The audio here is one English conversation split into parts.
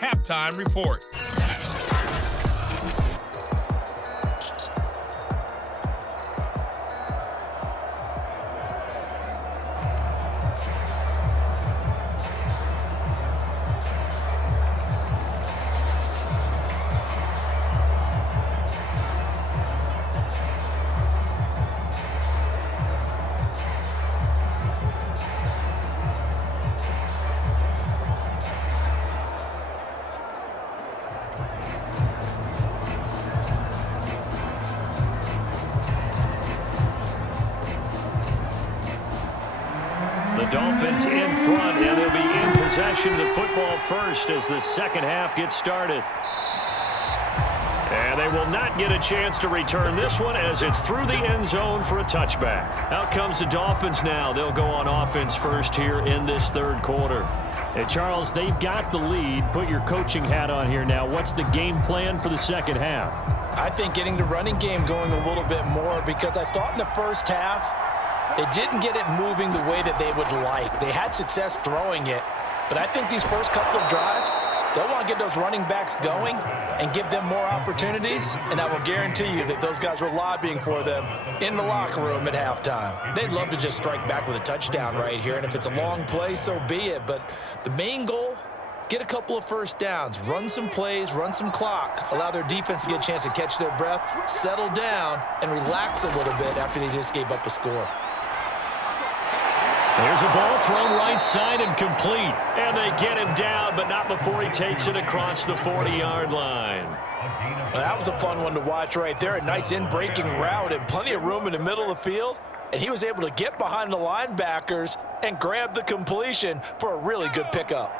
halftime report. Dolphins in front, and they'll be in possession of the football first as the second half gets started. And they will not get a chance to return this one as it's through the end zone for a touchback. Out comes the Dolphins now. They'll go on offense first here in this third quarter. Hey, Charles, they've got the lead. Put your coaching hat on here now. What's the game plan for the second half? I think getting the running game going a little bit more, because I thought in the first half they didn't get it moving the way that they would like. They had success throwing it, but I think these first couple of drives, they'll want to get those running backs going and give them more opportunities, and I will guarantee you that those guys were lobbying for them in the locker room at halftime. They'd love to just strike back with a touchdown right here, and if it's a long play, so be it. But the main goal, get a couple of first downs, run some plays, run some clock, allow their defense to get a chance to catch their breath, settle down, and relax a little bit after they just gave up a score. There's a ball thrown right side and complete. And they get him down, but not before he takes it across the 40-yard line. Well, that was a fun one to watch right there. A nice in-breaking route and plenty of room in the middle of the field. And he was able to get behind the linebackers and grab the completion for a really good pickup.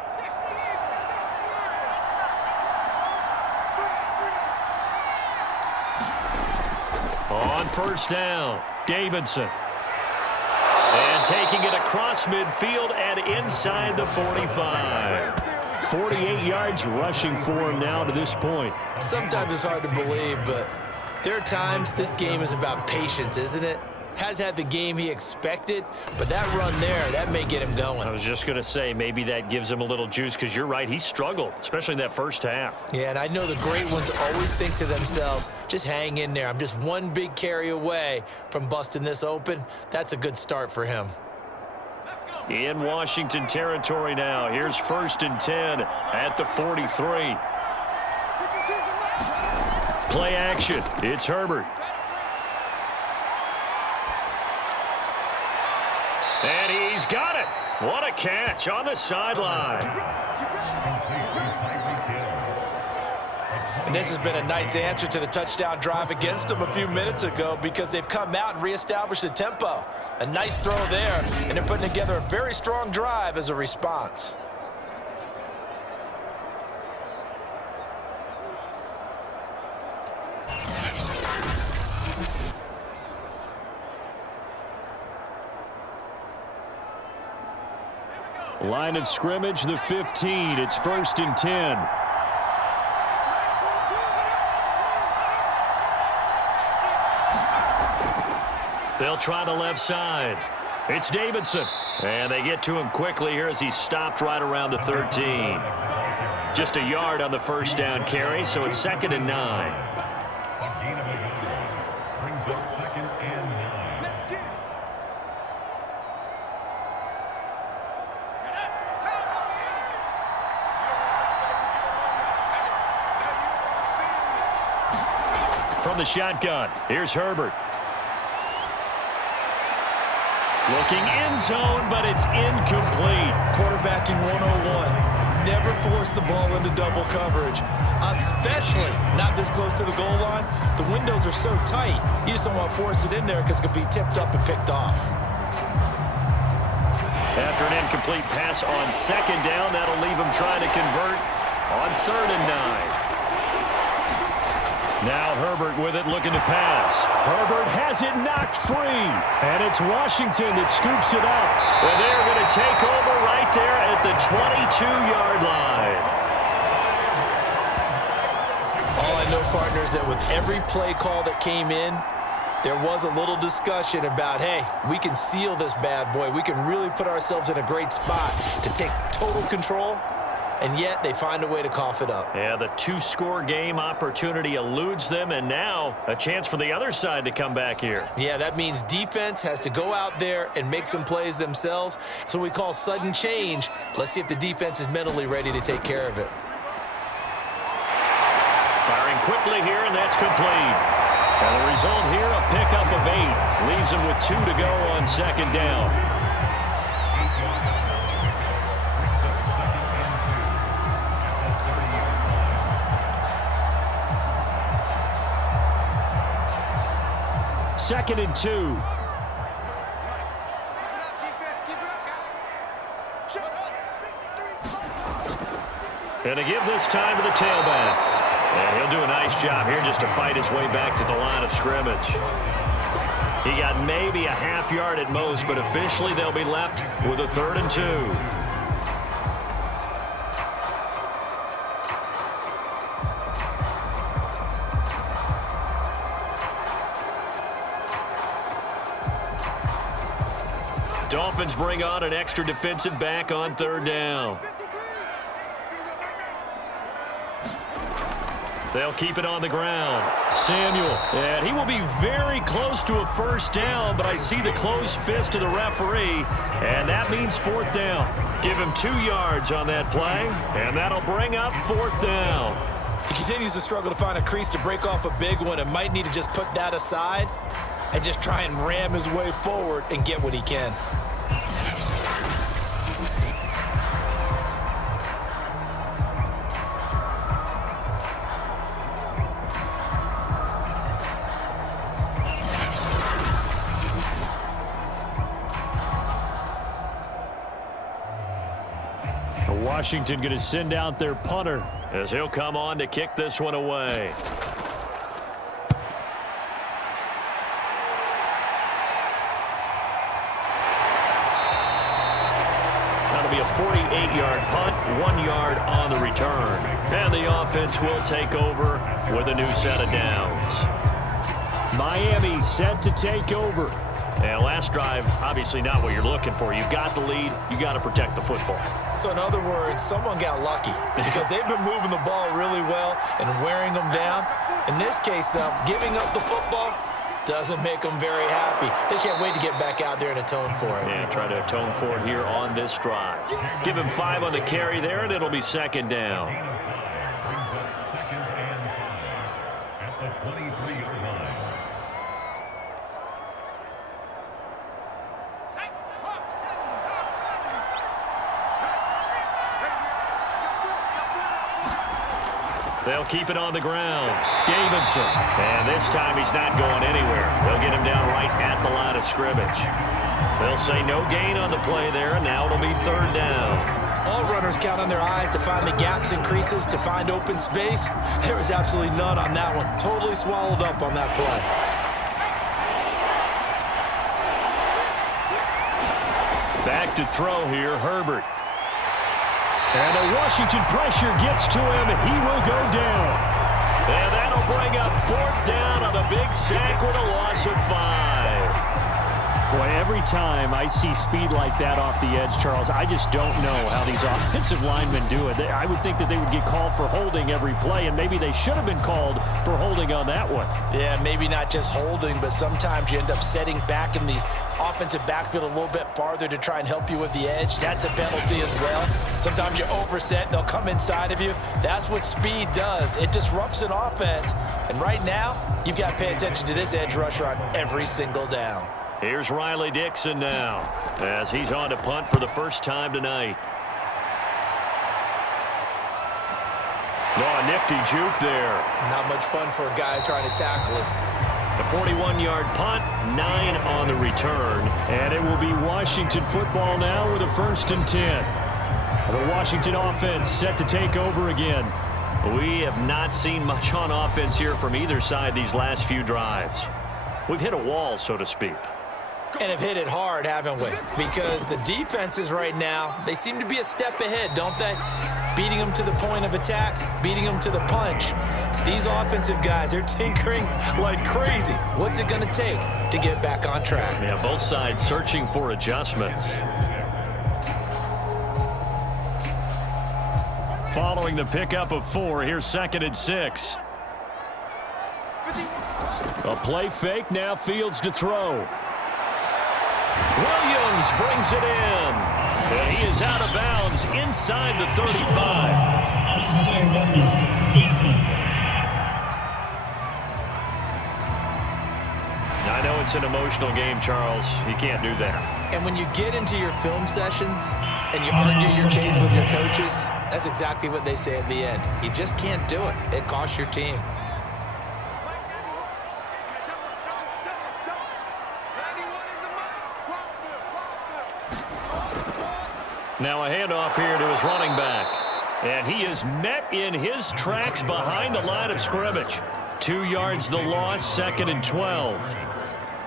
On first down, Davidson. And taking it across midfield and inside the 45. 48 yards rushing for him now to this point. Sometimes it's hard to believe, but there are times this game is about patience, isn't it? Has had the game he expected, but that run there, that may get him going. I was just going to say, maybe that gives him a little juice, because you're right, he struggled, especially in that first half. Yeah, and I know the great ones always think to themselves, just hang in there. I'm just one big carry away from busting this open. That's a good start for him. In Washington territory now. Here's 1st and 10 at the 43. Play action. It's Herbert. And he's got it. What a catch on the sideline. And this has been a nice answer to the touchdown drive against them a few minutes ago, because they've come out and reestablished the tempo. A nice throw there, and they're putting together a very strong drive as a response. Line of scrimmage, the 15. It's 1st and 10. They'll try the left side. It's Davidson. And they get to him quickly here as he's stopped right around the 13. Just a yard on the first down carry, so it's 2nd and 9. From the shotgun, here's Herbert. Looking end zone, but it's incomplete. Quarterbacking 101. Never force the ball into double coverage, especially not this close to the goal line. The windows are so tight, you just don't want to force it in there because it could be tipped up and picked off. After an incomplete pass on 2nd down, that'll leave him trying to convert on 3rd and 9. Now Herbert with it, looking to pass. Herbert has it knocked free. And it's Washington that scoops it up. And they're going to take over right there at the 22-yard line. All I know, partners, that with every play call that came in, there was a little discussion about, hey, we can seal this bad boy. We can really put ourselves in a great spot to take total control. and yet they find a way to cough it up. Yeah, the two-score game opportunity eludes them, and now a chance for the other side to come back here. Yeah, that means defense has to go out there and make some plays themselves. So we call sudden change. Let's see if the defense is mentally ready to take care of it. Firing quickly here, and that's complete. And the result here, a pickup of 8. Leaves them with 2 to go on second down. Second and 2. And to give this time to the tailback. And he'll do a nice job here just to fight his way back to the line of scrimmage. He got maybe a half yard at most, but officially they'll be left with a 3rd and 2. Dolphins bring on an extra defensive back on 3rd down. They'll keep it on the ground. Samuel, and he will be very close to a 1st down, but I see the closed fist of the referee, and that means 4th down. Give him 2 yards on that play, and that'll bring up 4th down. He continues to struggle to find a crease to break off a big one and might need to just put that aside and just try and ram his way forward and get what he can. Washington going to send out their punter as he'll come on to kick this one away. That'll be a 48-yard punt, 1 yard on the return. And the offense will take over with a new set of downs. Miami set to take over. And last drive, obviously not what you're looking for. You've got the lead. You got to protect the football. So in other words, someone got lucky because they've been moving the ball really well and wearing them down. In this case, though, giving up the football doesn't make them very happy. They can't wait to get back out there and atone for it. Yeah, try to atone for it here on this drive. Give him 5 on the carry there, and it'll be 2nd down. They'll keep it on the ground. Davidson. And this time he's not going anywhere. They'll get him down right at the line of scrimmage. They'll say no gain on the play there, and now it'll be 3rd down. All runners count on their eyes to find the gaps and creases, to find open space. There was absolutely none on that one. Totally swallowed up on that play. Back to throw here, Herbert. And the Washington pressure gets to him. He will go down. And that'll bring up 4th down on the big sack with a loss of 5. Boy, every time I see speed like that off the edge, Charles, I just don't know how these offensive linemen do it. I would think that they would get called for holding every play, and maybe they should have been called for holding on that one. Yeah, maybe not just holding, but sometimes you end up setting back in the offensive backfield a little bit farther to try and help you with the edge. That's a penalty as well. Sometimes you overset, they'll come inside of you. That's what speed does. It disrupts an offense. And right now, you've got to pay attention to this edge rusher on every single down. Here's Riley Dixon now as he's on to punt for the first time tonight. Oh, a nifty juke there. Not much fun for a guy trying to tackle it. A 41-yard punt, 9 on the return. And it will be Washington football now with a 1st and 10. The Washington offense set to take over again. We have not seen much on offense here from either side these last few drives. We've hit a wall, so to speak. And have hit it hard, haven't we? Because the defenses right now, they seem to be a step ahead, don't they? Beating them to the point of attack, beating them to the punch. These offensive guys, they're tinkering like crazy. What's it going to take to get back on track? Yeah, both sides searching for adjustments. Following the pickup of 4, here's 2nd and 6. A play fake, now Fields to throw. Williams brings it in. And he is out of bounds inside the 35. I know it's an emotional game, Charles. You can't do that. And when you get into your film sessions and you argue your case with your coaches, that's exactly what they say at the end. You just can't do it. It costs your team. Now a handoff here to his running back. And he is met in his tracks behind the line of scrimmage. 2 yards the loss, 2nd and 12.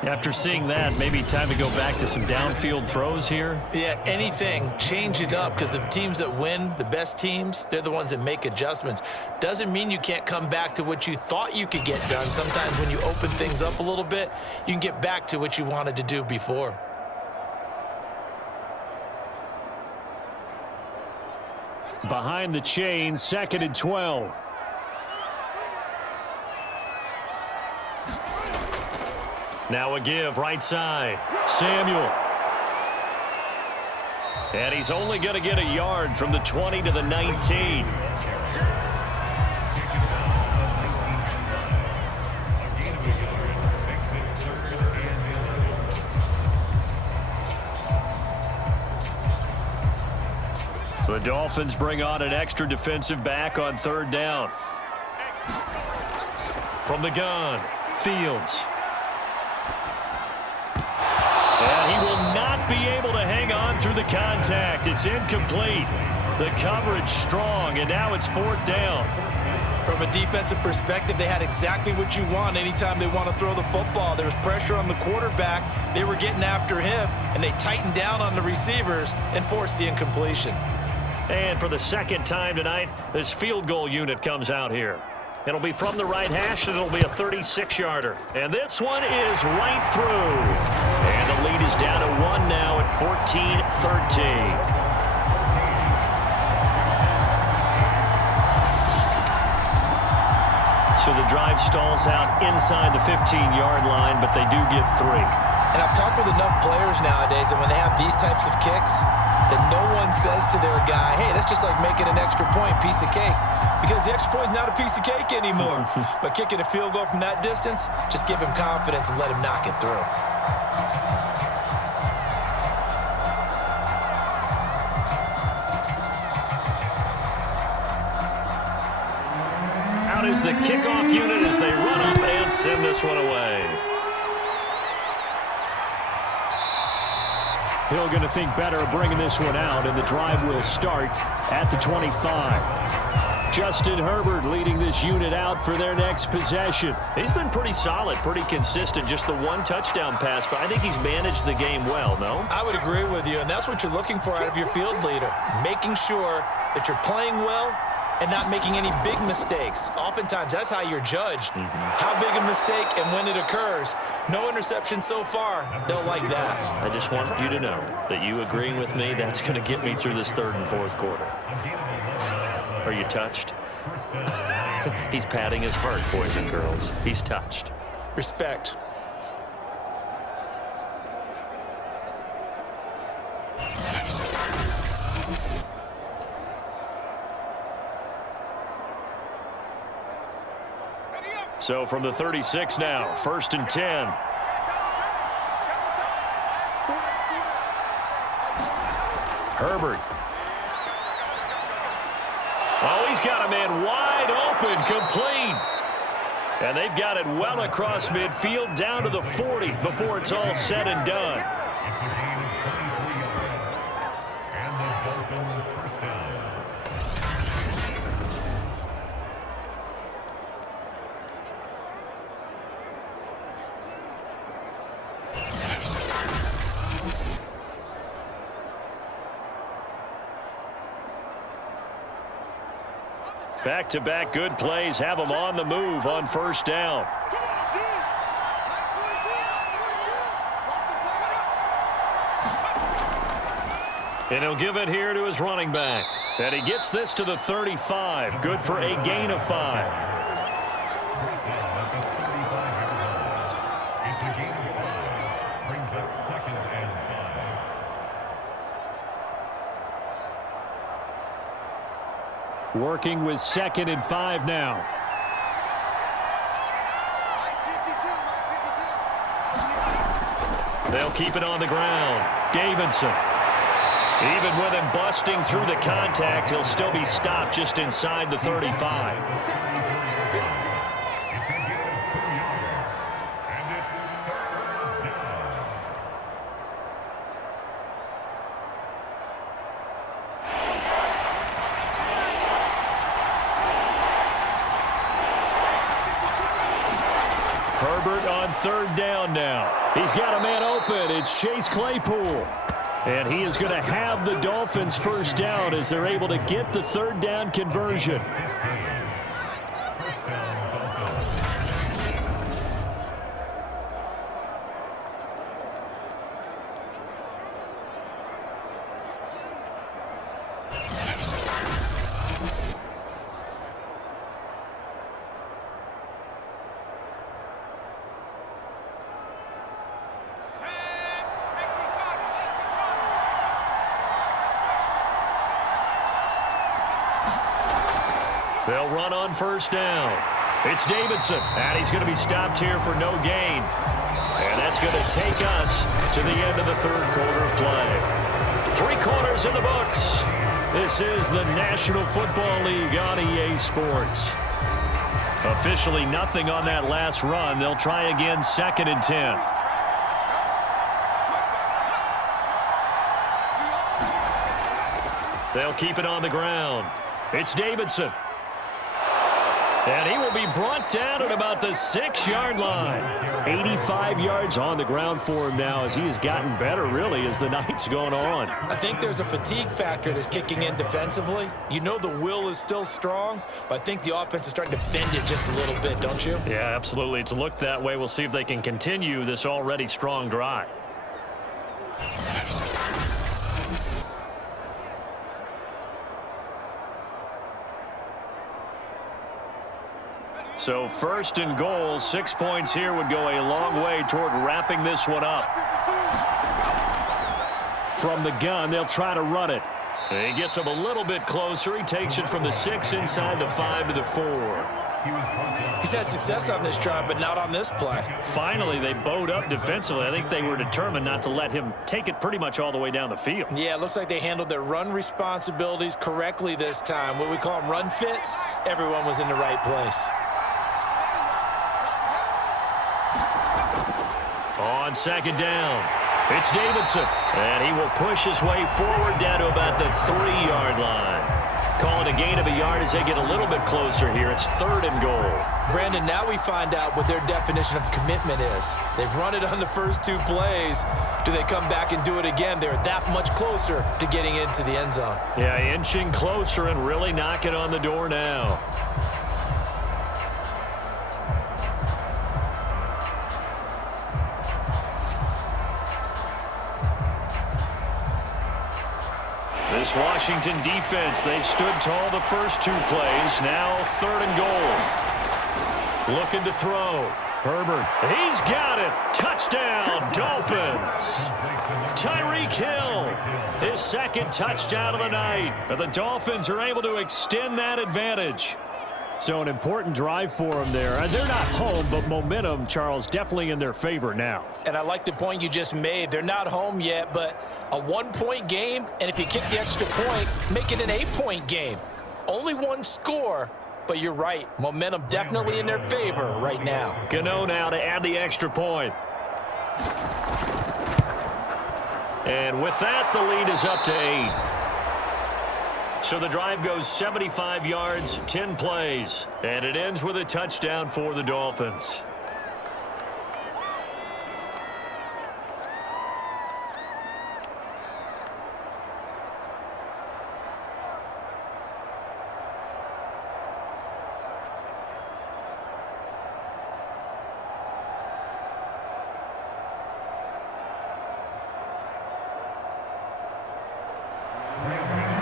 After seeing that, maybe time to go back to some downfield throws here. Yeah, anything. Change it up, because the teams that win, the best teams, they're the ones that make adjustments. Doesn't mean you can't come back to what you thought you could get done. Sometimes when you open things up a little bit, you can get back to what you wanted to do before. Behind the chain, 2nd and 12. Now a give, right side. Samuel. And he's only going to get a yard from the 20 to the 19. The Dolphins bring on an extra defensive back on 3rd down. From the gun, Fields. And he will not be able to hang on through the contact. It's incomplete. The coverage strong, and now it's 4th down. From a defensive perspective, they had exactly what you want anytime they want to throw the football. There was pressure on the quarterback. They were getting after him, and they tightened down on the receivers and forced the incompletion. And for the 2nd time tonight, this field goal unit comes out here. It'll be from the right hash, and it'll be a 36-yarder. And this one is right through. And the lead is down to 1 now at 14-13. So the drive stalls out inside the 15-yard line, but they do get 3. And I've talked with enough players nowadays, and when they have these types of kicks, then no one says to their guy, hey, that's just like making an extra point, piece of cake. Because the extra point is not a piece of cake anymore. But kicking a field goal from that distance, just give him confidence and let him knock it through. Out is the kickoff unit as they run up and send this one away. Hill going to think better of bringing this one out, and the drive will start at the 25. Justin Herbert leading this unit out for their next possession. He's been pretty solid, pretty consistent. Just the 1 touchdown pass, but I think he's managed the game well, no? I would agree with you, and that's what you're looking for out of your field leader. Making sure that you're playing well and not making any big mistakes. Oftentimes, that's how you're judged. How big a mistake and when it occurs. No interception so far. They'll like that. I just want you to know that you agreeing with me, that's going to get me through this 3rd and 4th quarter. Are you touched? He's patting his heart, boys and girls. He's touched. Respect. So from the 36 now, 1st and 10. Herbert. Oh, he's got a man wide open, complete. And they've got it well across midfield down to the 40 before it's all said and done. Back-to-back good plays have them on the move on 1st down. And he'll give it here to his running back. And he gets this to the 35. Good for a gain of 5. Working with 2nd and 5 now. They'll keep it on the ground. Davidson. Even with him busting through the contact, he'll still be stopped just inside the 35. Herbert on 3rd down now. He's got a man open. It's Chase Claypool. And he is going to have the Dolphins 1st down as they're able to get the 3rd down conversion. They'll run on 1st down. It's Davidson, and he's going to be stopped here for no gain. And that's going to take us to the end of the 3rd quarter of play. 3 quarters in the books. This is the National Football League on EA Sports. Officially nothing on that last run. They'll try again 2nd and 10. They'll keep it on the ground. It's Davidson. And he will be brought down at about the 6-yard line. 85 yards on the ground for him now as he has gotten better, really, as the night's going on. I think there's a fatigue factor that's kicking in defensively. You know the will is still strong, but I think the offense is starting to bend it just a little bit, don't you? Yeah, absolutely. It's looked that way. We'll see if they can continue this already strong drive. So 1st and goal, 6 points here would go a long way toward wrapping this one up. From the gun, they'll try to run it. He gets him a little bit closer. He takes it from the 6 inside the 5 to the 4. He's had success on this drive, but not on this play. Finally, they bowed up defensively. I think they were determined not to let him take it pretty much all the way down the field. Yeah, it looks like they handled their run responsibilities correctly this time. What we call them run fits, everyone was in the right place. On 2nd down, it's Davidson, and he will push his way forward down to about the 3-yard line. Call it a gain of a yard as they get a little bit closer here. It's 3rd and goal. Brandon, now we find out what their definition of commitment is. They've run it on the first 2 plays. Do they come back and do it again? They're that much closer to getting into the end zone. Yeah, inching closer and really knocking on the door now. This Washington defense, they've stood tall the first 2 plays. Now 3rd and goal. Looking to throw. Herbert. He's got it. Touchdown, Dolphins. Tyreek Hill, his 2nd touchdown of the night. The Dolphins are able to extend that advantage. So an important drive for them there. They're not home, but momentum, Charles, definitely in their favor now. And I like the point you just made. They're not home yet, but a 1-point game, and if you kick the extra point, make it an 8-point game. Only 1 score, but you're right. Momentum definitely in their favor right now. Gano now to add the extra point. And with that, the lead is up to 8. So the drive goes 75 yards, 10 plays, and it ends with a touchdown for the Dolphins.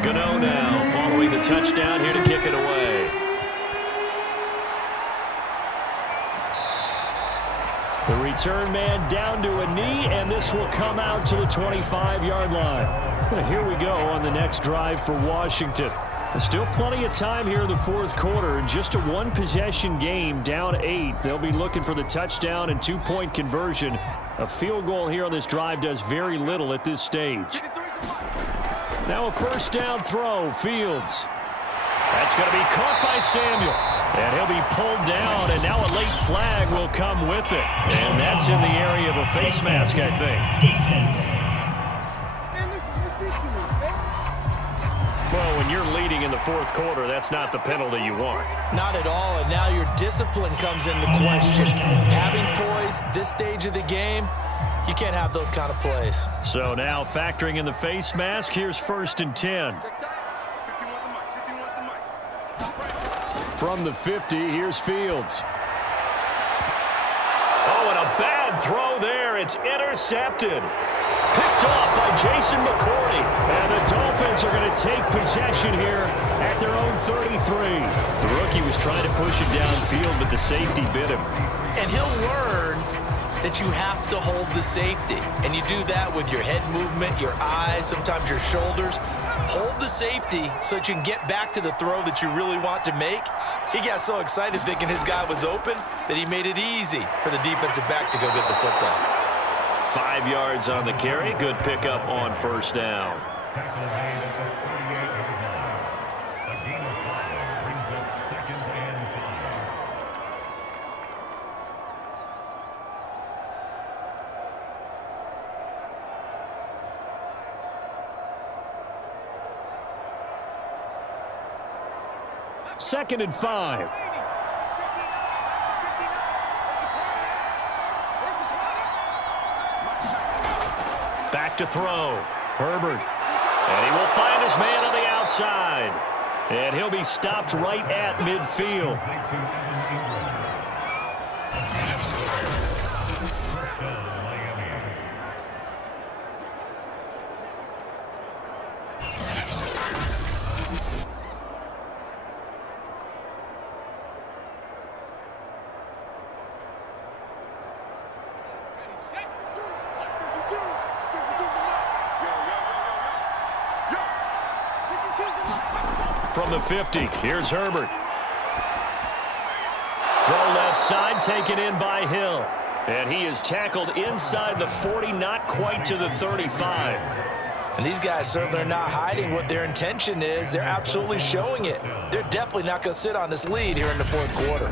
Gano now, touchdown here to kick it away. The return man down to a knee, and this will come out to the 25-yard line. And here we go on the next drive for Washington. There's still plenty of time here in the fourth quarter. In just a one-possession game, down 8. They'll be looking for the touchdown and two-point conversion. A field goal here on this drive does very little at this stage. Now a first down throw, Fields. That's going to be caught by Samuel. And he'll be pulled down, and now a late flag will come with it. And that's in the area of a face mask, I think. Well, when you're leading in the fourth quarter, that's not the penalty you want. Not at all, and now your discipline comes into question. Having poise this stage of the game, you can't have those kind of plays. So now factoring in the face mask, here's 1st and 10. From the 50, here's Fields. Oh, and a bad throw there. It's intercepted. Picked off by Jason McCourty. And the Dolphins are going to take possession here at their own 33. The rookie was trying to push it downfield, but the safety bit him. And he'll learn that you have to hold the safety. And you do that with your head movement, your eyes, sometimes your shoulders. Hold the safety so that you can get back to the throw that you really want to make. He got so excited thinking his guy was open that he made it easy for the defensive back to go get the football. 5 yards on the carry. Good pickup on first down. Second and 5. Back to throw. Herbert. And he will find his man on the outside. And he'll be stopped right at midfield. From the 50, here's Herbert. Throw left side, taken in by Hill. And he is tackled inside the 40, not quite to the 35. And these guys certainly are not hiding what their intention is. They're absolutely showing it. They're definitely not going to sit on this lead here in the fourth quarter.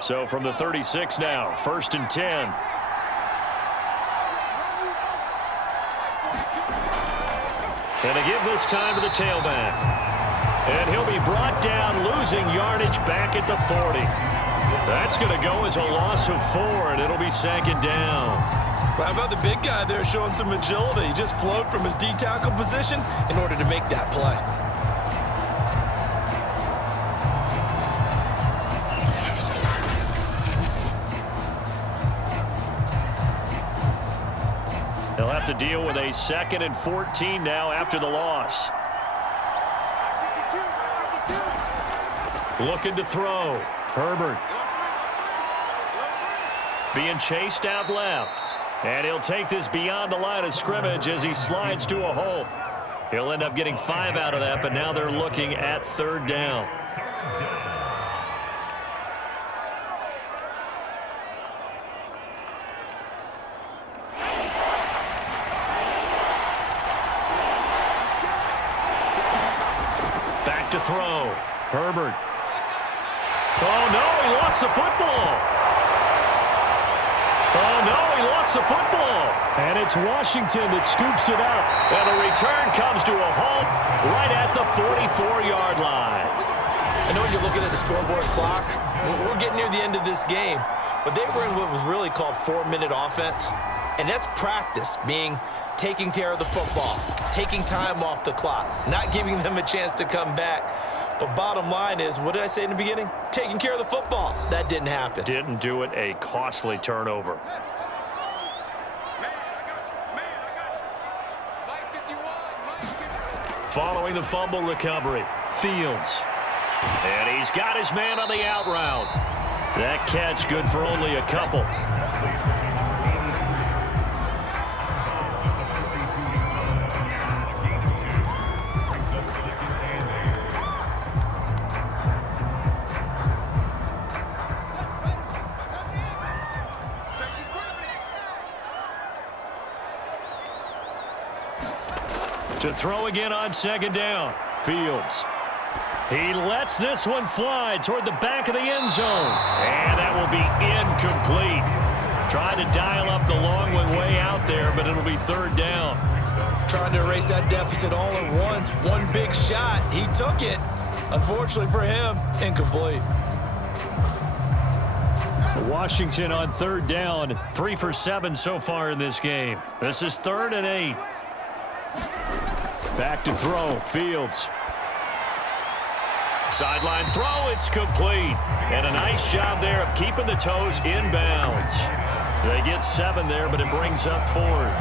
So from the 36 now, 1st and 10. And to give this time to the tailback. And he'll be brought down, losing yardage back at the 40. That's going to go as a loss of 4, and it'll be 2nd down. Well, how about the big guy there showing some agility? He just flowed from his D-tackle position in order to make that play. They'll have to deal with a 2nd and 14 now after the loss. Looking to throw. Herbert. Being chased out left. And he'll take this beyond the line of scrimmage as he slides to a hole. He'll end up getting 5 out of that, but now they're looking at 3rd down. Back to throw. Herbert. Oh, no, he lost the football. Oh, no, he lost the football. And it's Washington that scoops it up. And the return comes to a halt right at the 44-yard line. I know when you're looking at the scoreboard clock, we're getting near the end of this game, but they were in what was really called 4-minute offense, and that's practice, being taking care of the football, taking time off the clock, not giving them a chance to come back. But bottom line is, what did I say in the beginning? Taking care of the football. That didn't happen. Didn't do it, a costly turnover. Following the fumble recovery, Fields. And he's got his man on the out route. That catch good for only a couple. To throw again on second down. Fields. He lets this one fly toward the back of the end zone. And that will be incomplete. Trying to dial up the long one way out there, but it'll be third down. Trying to erase that deficit all at once. One big shot. He took it. Unfortunately for him, incomplete. Washington on third down. 3 for 7 so far in this game. This is 3rd and 8. Back to throw. Fields. Sideline throw, it's complete. And a nice job there of keeping the toes inbounds. They get 7 there, but it brings up 4th.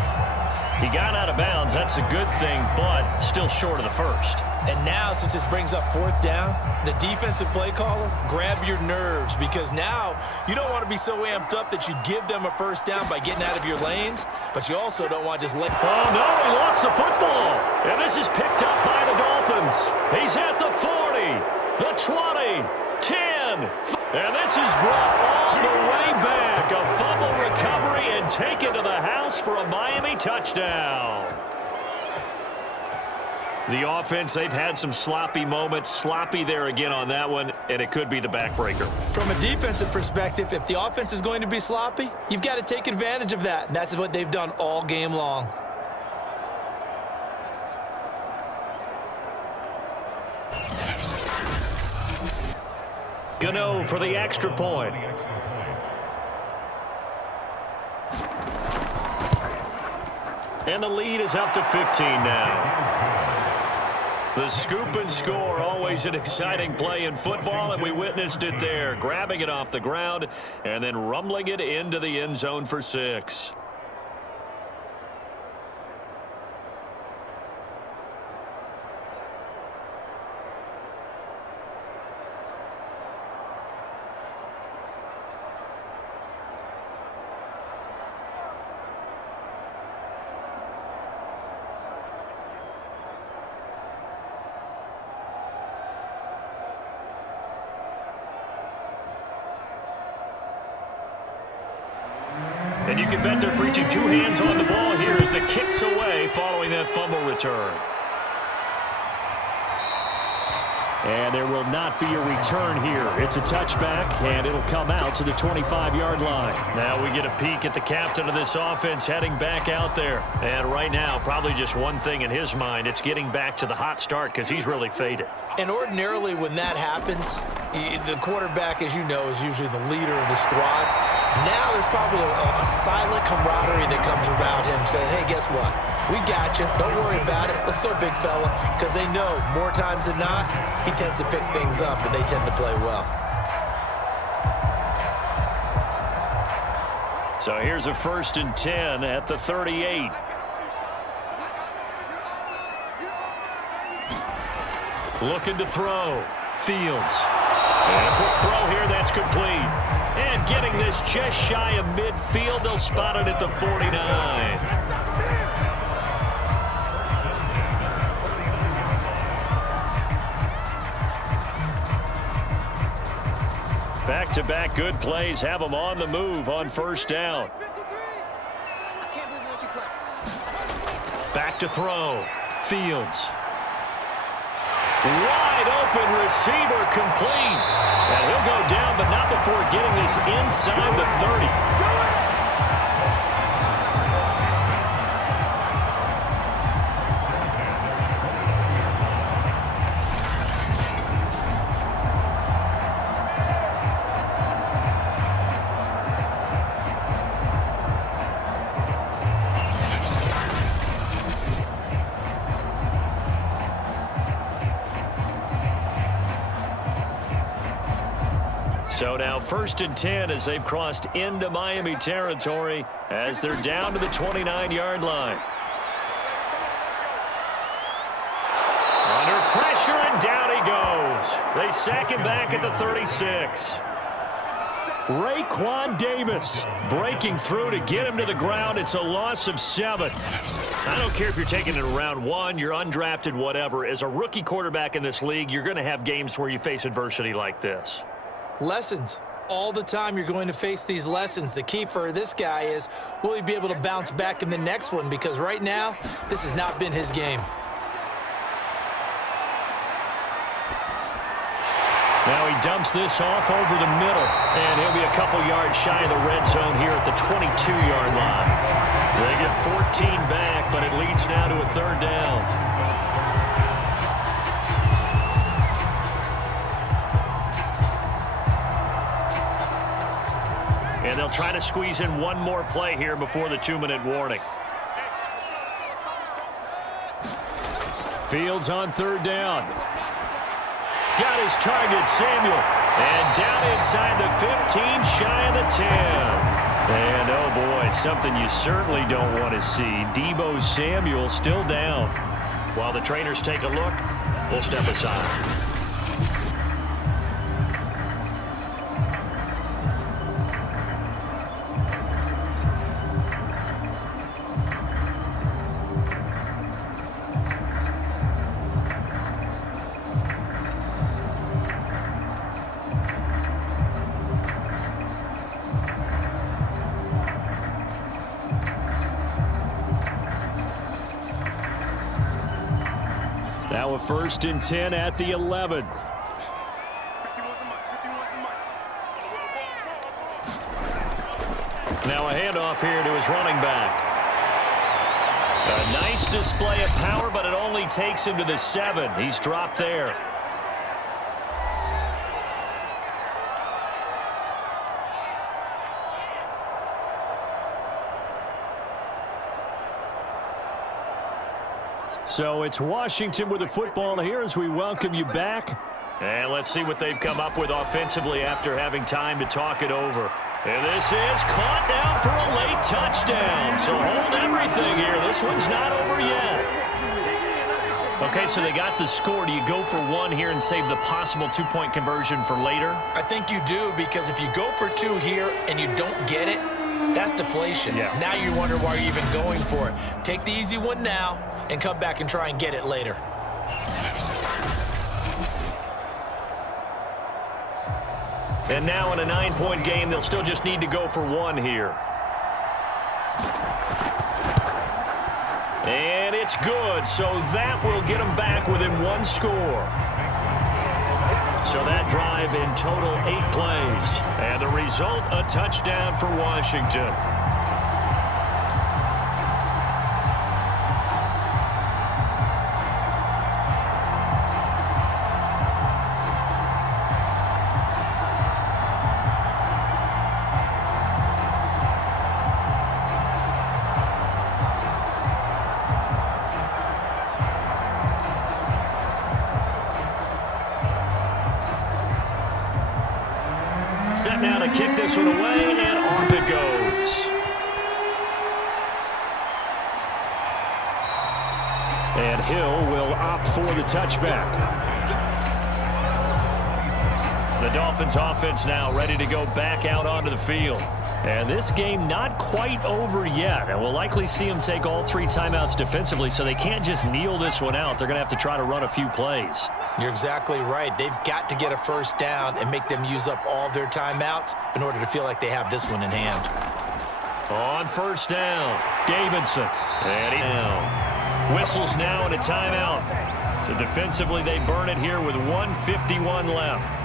He got out of bounds. That's a good thing, but still short of the first. And now, since this brings up 4th down, the defensive play caller, grab your nerves, because now you don't want to be so amped up that you give them a first down by getting out of your lanes, but you also don't want to just let... Oh, no, he lost the football. And this is picked up by the Dolphins. He's at the 40. The 20, 10, and this is brought all the way back. A fumble recovery and taken to the house for a Miami touchdown. The offense, they've had some sloppy moments. Sloppy there again on that one, and it could be the backbreaker. From a defensive perspective, if the offense is going to be sloppy, you've got to take advantage of that, and that's what they've done all game long. Gano for the extra point. And the lead is up to 15 now. The scoop and score, always an exciting play in football, and we witnessed it there. Grabbing it off the ground and then rumbling it into the end zone for 6. And you can bet they're preaching 2 hands on the ball here as the kick's away following that fumble return. And there will not be a return here. It's a touchback, and it'll come out to the 25-yard line. Now we get a peek at the captain of this offense heading back out there. And right now, probably just one thing in his mind. It's getting back to the hot start because he's really faded. And ordinarily when that happens, the quarterback, as you know, is usually the leader of the squad. Now there's probably a silent camaraderie that comes around him saying, hey, guess what? We got you. Don't worry about it. Let's go, big fella. Because they know more times than not, he tends to pick things up, and they tend to play well. So here's a 1st and 10 at the 38. Looking to throw. Fields. And a quick throw here. That's complete. And getting this just shy of midfield. They'll spot it at the 49. Back-to-back good plays have them on the move on 1st down. Back to throw. Fields. Wide open receiver complete. And he'll go down, but not before getting this inside the 30. So now 1st and 10 as they've crossed into Miami territory as they're down to the 29-yard line. pressure, and down he goes. They sack him back at the 36. Raekwon Davis Breaking through to get him to the ground. It's a loss of 7. I don't care if you're taking it in round 1, you're undrafted, whatever. As a rookie quarterback in this league, you're going to have games where you face adversity like this. Lessons. All the time you're going to face these lessons. The key for this guy is, will he be able to bounce back in the next one? Because right now, this has not been his game. Now he dumps this off over the middle, and he'll be a couple yards shy of the red zone here at the 22-yard line. They get 14 back, but it leads now to a 3rd down. And they'll try to squeeze in one more play here before the 2-minute warning. Fields on 3rd down. Got his target, Samuel. And down inside the 15, shy of the 10. And, oh, boy, something you certainly don't want to see. Deebo Samuel still down. While the trainers take a look, we'll step aside. Now a 1st and 10 at the 11. Now a handoff here to his running back. A nice display of power, but it only takes him to the 7. He's dropped there. So it's Washington with the football here as we welcome you back. And let's see what they've come up with offensively after having time to talk it over. And this is caught now for a late touchdown. So hold everything here. This one's not over yet. Okay, so they got the score. Do you go for 1 here and save the possible 2-point conversion for later? I think you do, because if you go for 2 here and you don't get it, that's deflation. Yeah. Now you wonder why you're even going for it. Take the easy one now and come back and try and get it later. And now in a 9-point game, they'll still just need to go for 1 here. And it's good, so that will get them back within 1 score. So that drive in total 8 plays. And the result, a touchdown for Washington. Set now to kick this one away, and off it goes. And Hill will opt for the touchback. The Dolphins offense now ready to go back out onto the field. And this game not quite over yet. And we'll likely see them take all 3 timeouts defensively, so they can't just kneel this one out. They're going to have to try to run a few plays. You're exactly right. They've got to get a 1st down and make them use up all their timeouts in order to feel like they have this one in hand. On 1st down, Davidson. And he down. Whistles now and a timeout. So defensively, they burn it here with 1:51 left.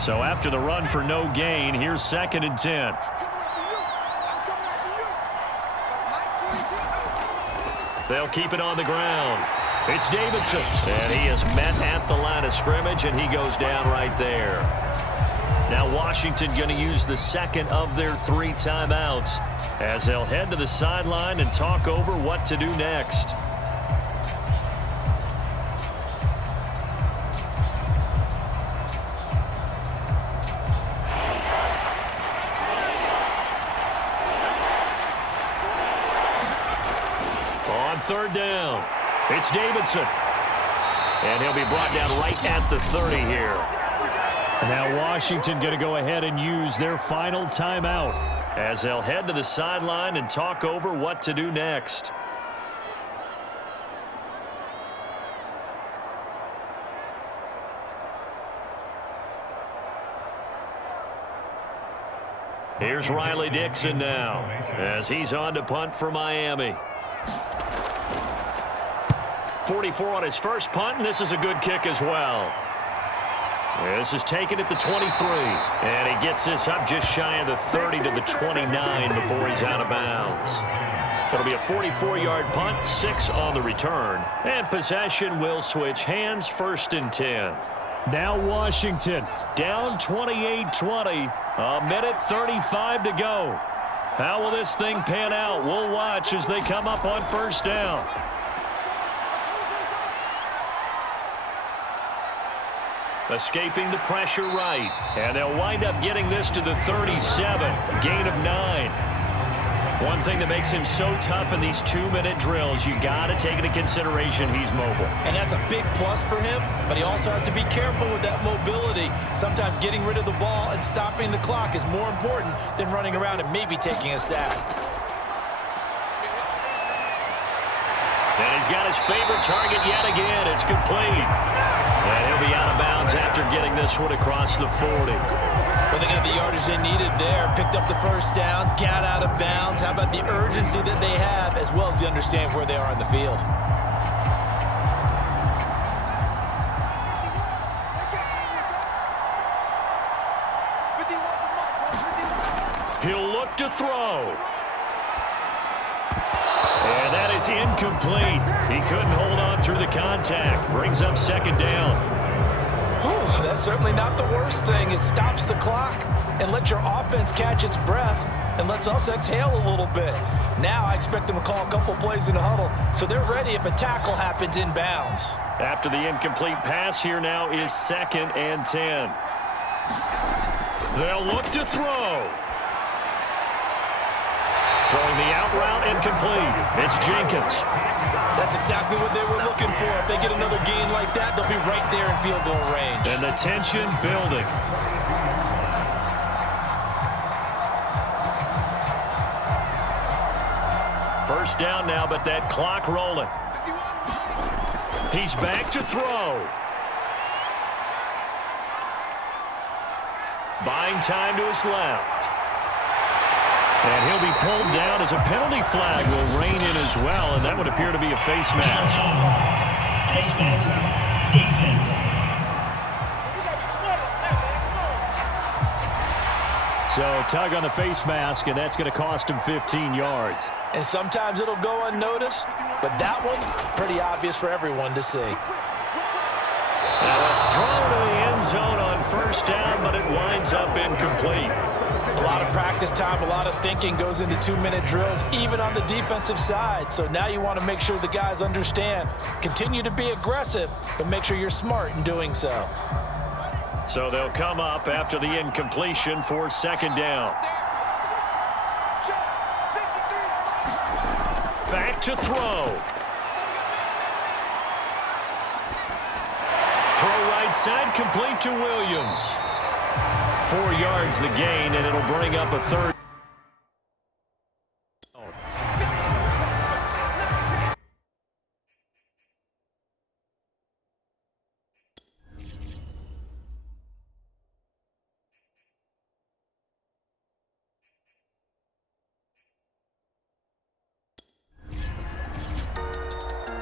So after the run for no gain, here's 2nd and 10. They'll keep it on the ground. It's Davidson. And he is met at the line of scrimmage, and he goes down right there. Now Washington going to use the 2nd of their 3 timeouts as they'll head to the sideline and talk over what to do next. third down. It's Davidson. And he'll be brought down right at the 30 here. Now Washington going to go ahead and use their final timeout as they'll head to the sideline and talk over what to do next. Here's Riley Dixon now as he's on to punt for Miami. 44 on his first punt, and this is a good kick as well. This is taken at the 23, and he gets this up just shy of the 30 to the 29 before he's out of bounds. It'll be a 44-yard punt, 6 on the return, and possession will switch hands, 1st and 10. Now Washington down 28-20, a minute 35 to go. How will this thing pan out? We'll watch as they come up on 1st down. Escaping the pressure right, and they'll wind up getting this to the 37, gain of 9. One thing that makes him so tough in these 2-minute drills, you got to take into consideration he's mobile. And that's a big plus for him, but he also has to be careful with that mobility. Sometimes getting rid of the ball and stopping the clock is more important than running around and maybe taking a sack. And he's got his favorite target yet again. It's complete. And he'll be out of bounds after getting this one across the 40. Well, they got the yardage they needed there. Picked up the 1st down, got out of bounds. How about the urgency that they have, as well as they understand where they are in the field? He'll look to throw. And that is incomplete. He couldn't hold on through the contact. Brings up 2nd down. Whew, that's certainly not the worst thing. It stops the clock and lets your offense catch its breath and lets us exhale a little bit. Now I expect them to call a couple plays in the huddle so they're ready if a tackle happens inbounds. After the incomplete pass, here now is 2nd and 10. They'll look to throw. Throwing the out route incomplete. It's Jenkins. That's exactly what they were looking for. If they get another gain like that, they'll be right there in field goal range. And the tension building. First down now, but that clock rolling. He's back to throw. Buying time to his left. And he'll be pulled down as a penalty flag will rein in as well, and that would appear to be a face mask. Face mask. Defense. So tug on the face mask, and that's going to cost him 15 yards. And sometimes it'll go unnoticed, but that one, pretty obvious for everyone to see. Now a throw to the end zone on 1st down, but it winds up incomplete. A lot of practice time, a lot of thinking goes into 2-minute drills, even on the defensive side. So now you want to make sure the guys understand. Continue to be aggressive, but make sure you're smart in doing so. So they'll come up after the incompletion for 2nd down. Back to throw. Throw right side, complete to Williams. 4 yards the gain, and it'll bring up a 3rd.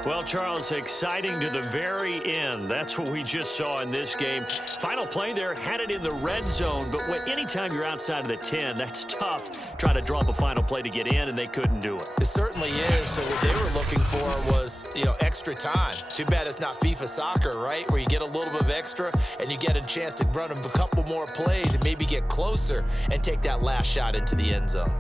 Well, Charles, exciting to the very end. That's what we just saw in this game. Final play there, had it in the red zone, but anytime you're outside of the 10, that's tough. Trying to draw up a final play to get in, and they couldn't do it. It certainly is. So what they were looking for was, extra time. Too bad it's not FIFA soccer, right, where you get a little bit of extra and you get a chance to run a couple more plays and maybe get closer and take that last shot into the end zone.